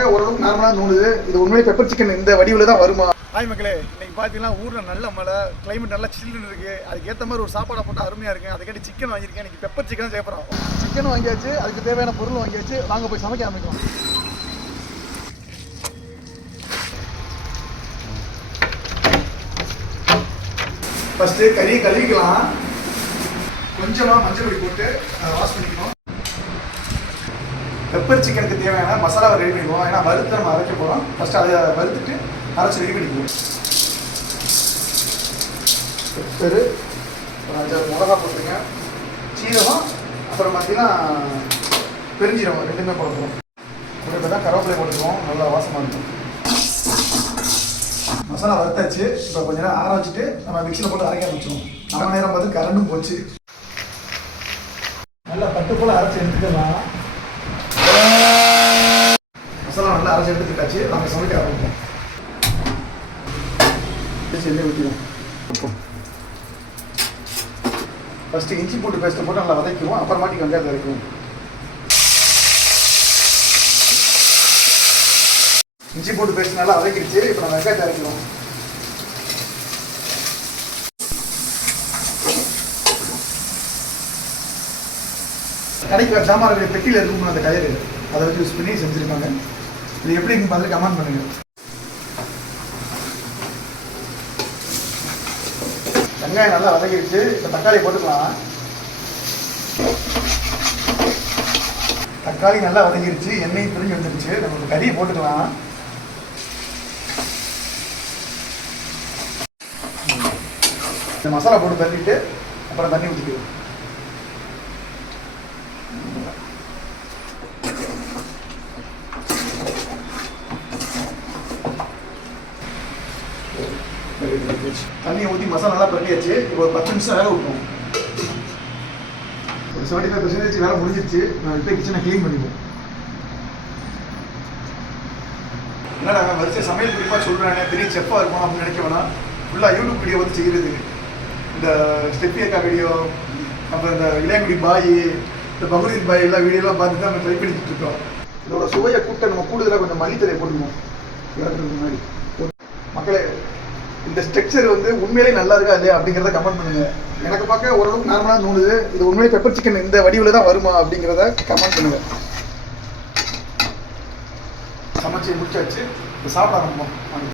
பார்க்க ஓரளவுக்கு நார்மலாக தோணுது. இது உண்மையிலே பெப்பர் சிக்கன் இந்த வடிவில் தான் வருமா? ஹாய் மக்களே, இன்னைக்கு பார்த்தீங்கன்னா ஊரில் நல்ல மழை, கிளைமேட் நல்லா சில்லுன்னு இருக்குது. அதுக்கு ஏற்ற மாதிரி ஒரு சாப்பாடை போட்டு அருமையாக இருக்குது. அதுக்காண்டி சிக்கன் வாங்கியிருக்கேன். இன்னைக்கு பெப்பர் சிக்கன் சேர்ப்போம். சிக்கன் வாங்கியாச்சு, அதுக்கு தேவையான பொருள் வாங்கியாச்சு. வாங்க போய் சமைக்க ஆரம்பிக்கலாம். ஃபஸ்ட்டு கறியை கழுவிக்கலாம். கொஞ்சமாக மஞ்சள் பொடி போட்டு வாஷ் பண்ணிக்கணும். பெப்பர் சிக்கனுக்கு தேவையான மசாலாவை ரெடி பண்ணிக்குவோம். ஏன்னா வறுத்து நம்ம அரைக்க போகிறோம். ஃபஸ்ட்டு அதை வறுத்துட்டு அரைச்சி ரெடி பண்ணிக்குவோம். பெப்பரு, ஒரு 5 மிளகா போட்டுருங்க, சீரகம், அப்புறம் பார்த்தீங்கன்னா பெருஞ்சீரகம் ரெண்டுமே போட்டுருவோம். இப்போ தான் கருவேப்பிலை போட்டுக்குவோம், நல்லா வாசமாக இருக்கும். மசாலா வறுத்தாச்சு. இப்போ கொஞ்ச நேரம் ஆற வச்சுட்டு நம்ம மிக்சியில் போட்டு அரைக்க ஆரம்பிச்சிடுவோம். அரை மணி நேரம் பார்த்து கரண்டும் போச்சு. நல்லா பட்டு போல் அரைச்சி எடுத்துக்கலாம். மசாலா நல்லா அரைச்சி எடுத்துட்டாச்சு. நம்ம சமைக்க ஆரம்பிப்போம். எண்ணெய் ஊற்றிடுவோம். ஃபஸ்ட்டு இஞ்சி பூண்டு பேஸ்ட்டை போட்டு நல்லா வதக்குவோம். அப்புறமாட்டி வெங்காயத்தை அரைக்குவோம். இஞ்சி பூண்டு பேஸ்ட் நல்லா வதக்கிடுச்சு. இப்போ நம்ம வெங்காயத்தை அரைக்கிறோம். கடைக்கு சாமான் பெட்டியில் இருக்கும் அந்த கயிறு, அதை வச்சு யூஸ் பண்ணி செஞ்சுருக்காங்க. இது எப்படி நீங்கள் பார்த்து கமெண்ட் பண்ணுங்கள். வெங்காயம் நல்லா வதக்கிடுச்சு. இப்போ தக்காளி போட்டுக்கலாம். தக்காளி நல்லா வதக்கிடுச்சு. எண்ணெய் பிரிஞ்சு வந்துடுச்சு. நம்ம கறியை போட்டுக்கலாம். இந்த மசாலா போட்டு தள்ளிட்டு அப்புறம் தண்ணி ஊற்றிக்குவோம். தண்ணியை ஊற்றி மசாலா நல்லா பண்ணியாச்சு. இப்போ ஒரு 10 நிமிஷம் வேலை விட்டுருவோம். ஒரு 75% வேலை முடிஞ்சிருச்சு. நான் இப்போ கிச்சனை க்ளீன் பண்ணிக்குவோம். என்னடா வரிசை சமையல் குறிப்பாக சொல்கிறாங்க, பெரிய செஃப்பாக இருக்கும் அப்படின்னு நினைக்க வேணாம். ஃபுல்லாக யூடியூப் வீடியோ வந்து செய்கிறது. இந்த ஸ்டெப்பி அக்கா வீடியோ, அப்புறம் இந்த இளையங்குடி பாய், இந்த பகுதீன் பாய் எல்லாம் வீடியோலாம் பார்த்து தான் நம்ம ட்ரை பண்ணிக்கிட்டு இருக்கோம். இதோட சுவையை கூட்ட நம்ம கூடுதலாக கொஞ்சம் மல்லித்தலை போட்டுக்கணும். இறக்குறதுக்கு முன்னாடி மக்களே, இந்த ஸ்ட்ரக்சர் வந்து உண்மையிலே நல்லா இருக்கா இல்லையா அப்படிங்கிறத கமெண்ட் பண்ணுங்க. எனக்கு பார்க்க ஓரளவுக்கு நார்மலாக தோணுது. இது உண்மையிலே பெப்பர் சிக்கன் இந்த வடிவில் தான் வருமா அப்படிங்கிறத கமெண்ட் பண்ணுங்க. சமைச்சு முடிச்சாச்சு. இப்போ சாப்பிட ஆரம்பிப்போம்.